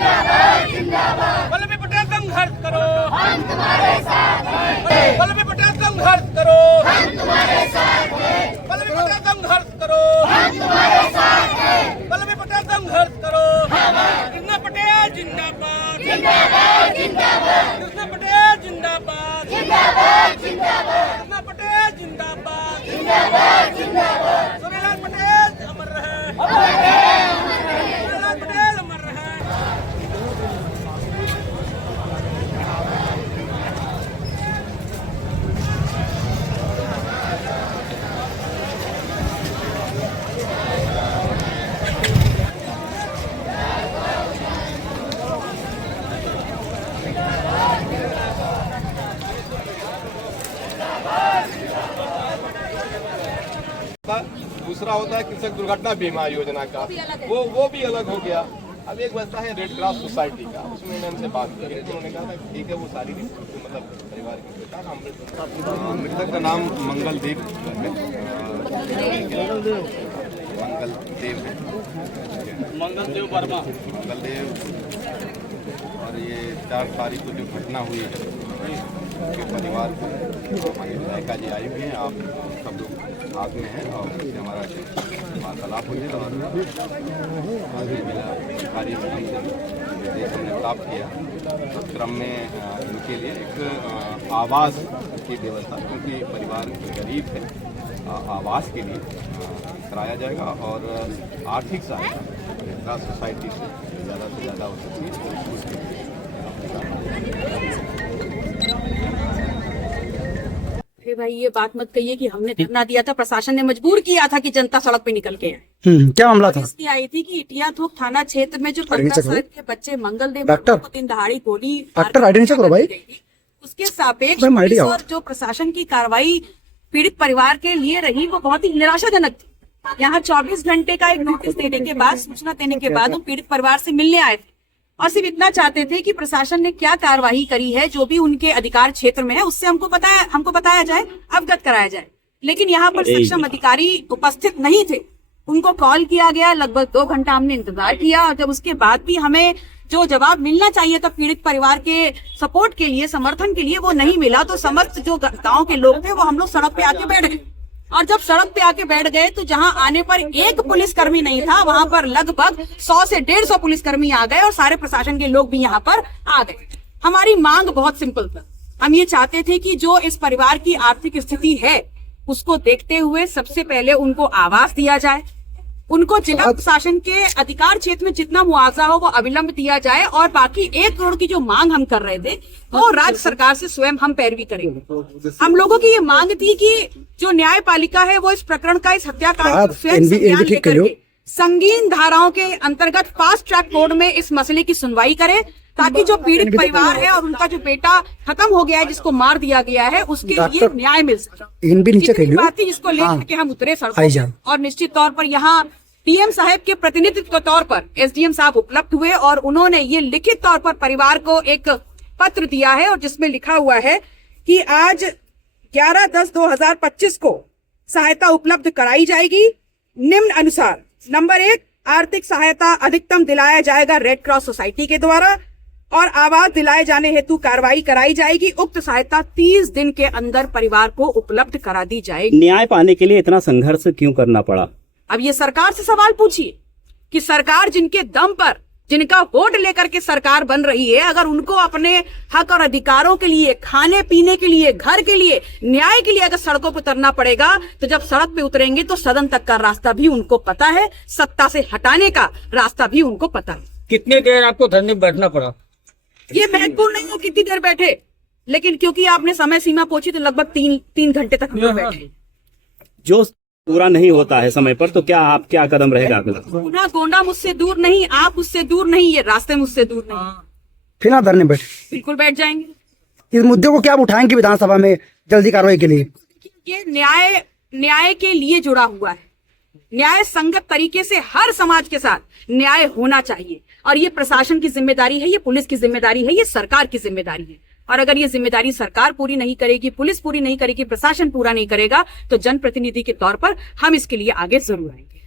वल्लभी पटेल संघर्ष करो, हम तुम्हारे साथ हैं। वल्लभी पटेल संघर्ष करो, हम तुम्हारे साथ हैं। वल्लभी पटेल संघर्ष करो, हम तुम्हारे साथ हैं। वल्लभी पटेल संघर्ष करो, कृष्ण पटेल जिंदाबाद, जिंदाबाद, जिंदाबाद। कृष्ण पटेल जिंदाबाद, जिंदाबाद, जिंदाबाद। कृष्ण पटेल जिंदाबाद, जिंदाबाद, जिंदाबाद। सूर्यलाल पटेल अमर रहे, सूर्यलाल पटेल अमर रहे। दूसरा होता है कृषक दुर्घटना बीमा योजना का, वो भी अलग हो गया। अब एक बचता है रेड क्रॉस सोसाइटी का, उसमें मैंने उनसे बात की है तो उन्होंने कहा था ठीक है वो सारी मतलब परिवार की। मृतक का नाम मंगलदेव है, मंगलदेव वर्मा, मंगलदेव। और ये 4 तारीख को जो घटना हुई है के परिवार को विधायिका जी आई हुई हैं, आप सब लोग आग में हैं और उससे हमारा वार्तालाप हुई है और आगे मिला सरकारी निर्देश हमने प्राप्त किया। तो क्रम में इनके लिए एक आवास की व्यवस्था, क्योंकि परिवार गरीब है, आवास के लिए कराया जाएगा और आर्थिक सहायता सोसाइटी से ज़्यादा हो सकती है। भाई ये बात मत कहिए कि हमने धरना दिया था, प्रशासन ने मजबूर किया था कि जनता सड़क पे निकल के आए। क्या मामला था? इसलिए आई थी कि इटिया थोक थाना क्षेत्र में जो 15 साल के बच्चे मंगलदेव को दिन दहाड़ी गोली उसके सापेक्ष और जो प्रशासन की कार्रवाई पीड़ित परिवार के लिए रही वो बहुत ही निराशाजनक थी। यहाँ 24 घंटे का एक नोटिस देने के बाद, सूचना देने के बाद हम पीड़ित परिवार से मिलने आए थे और सिर्फ इतना चाहते थे कि प्रशासन ने क्या कार्यवाही करी है, जो भी उनके अधिकार क्षेत्र में है उससे हमको बताया जाए, अवगत कराया जाए। लेकिन यहाँ पर सक्षम अधिकारी उपस्थित नहीं थे। उनको कॉल किया गया, लगभग 2 घंटा हमने इंतजार किया और जब उसके बाद भी हमें जो जवाब मिलना चाहिए था पीड़ित परिवार के सपोर्ट के लिए, समर्थन के लिए, वो नहीं मिला। तो समस्त जो गाँव के लोग थे वो हम लोग सड़क पे आके बैठ गए और जब सड़क पे आके बैठ गए तो जहां आने पर एक पुलिसकर्मी नहीं था, वहां पर लगभग 100 से 150 पुलिसकर्मी आ गए और सारे प्रशासन के लोग भी यहां पर आ गए। हमारी मांग बहुत सिंपल था, हम ये चाहते थे कि जो इस परिवार की आर्थिक स्थिति है उसको देखते हुए सबसे पहले उनको आवास दिया जाए, उनको जिला प्रशासन के अधिकार क्षेत्र में जितना मुआवजा हो वो अविलंब दिया जाए और बाकी 1 करोड़ की जो मांग हम कर रहे थे वो राज्य सरकार से स्वयं हम पैरवी करेंगे। हम लोगों की ये मांग थी कि जो न्यायपालिका है वो इस प्रकरण का, इस हत्याकांड स्वयं संज्ञान लेकर के संगीन धाराओं के अंतर्गत फास्ट ट्रैक कोर्ट में इस मसले की सुनवाई करे, ताकि जो पीड़ित परिवार है और उनका जो बेटा खत्म हो गया है, जिसको मार दिया गया है, उसके लिए न्याय मिल सके। बात थी जिसको लेकर के हम उतरे सड़कों और निश्चित तौर पर यहाँ डीएम साहब के प्रतिनिधित्व के तौर पर एसडीएम साहब उपलब्ध हुए और उन्होंने ये लिखित तौर पर परिवार को एक पत्र दिया है और जिसमें लिखा हुआ है कि आज 11/10/2025 को सहायता उपलब्ध कराई जाएगी निम्न अनुसार। नंबर 1, आर्थिक सहायता अधिकतम दिलाया जाएगा रेड क्रॉस सोसाइटी के द्वारा और आवास दिलाए जाने हेतु कार्रवाई कराई जाएगी। उक्त सहायता 30 दिन के अंदर परिवार को उपलब्ध करा दी जाएगी। न्याय पाने के लिए इतना संघर्ष क्यों करना पड़ा? अब ये सरकार से सवाल पूछिए कि सरकार जिनके दम पर, जिनका वोट लेकर के सरकार बन रही है, अगर उनको अपने हक और अधिकारों के लिए, खाने पीने के लिए, घर के लिए, न्याय के लिए अगर सड़कों पर उतरना पड़ेगा तो जब सड़क पे उतरेंगे तो सदन तक का रास्ता भी उनको पता है, सत्ता से हटाने का रास्ता भी उनको पता है। कितनी देर आपको धरने में बैठना पड़ा? ये महत्वपूर्ण नहीं हो कितनी देर बैठे, लेकिन क्योंकि आपने समय सीमा पूछी तो लगभग 3 घंटे तक हम बैठे। जो पूरा नहीं होता है समय पर तो क्या कदम रहेगा अगला? पुनः गोंडा मुझसे दूर नहीं, आप उससे दूर नहीं, ये रास्ते मुझसे दूर नहीं। फिर आप धरने बैठ? बिल्कुल बैठ जाएंगे। इस मुद्दे को क्या आप उठाएंगे विधानसभा में जल्दी कार्रवाई के लिए? ये न्याय के लिए जुड़ा हुआ है। न्याय संगत तरीके से हर समाज के साथ न्याय होना चाहिए और ये प्रशासन की जिम्मेदारी है, ये पुलिस की जिम्मेदारी है, ये सरकार की जिम्मेदारी है। और अगर ये जिम्मेदारी सरकार पूरी नहीं करेगी, पुलिस पूरी नहीं करेगी, प्रशासन पूरा नहीं करेगा तो जनप्रतिनिधि के तौर पर हम इसके लिए आगे जरूर आएंगे।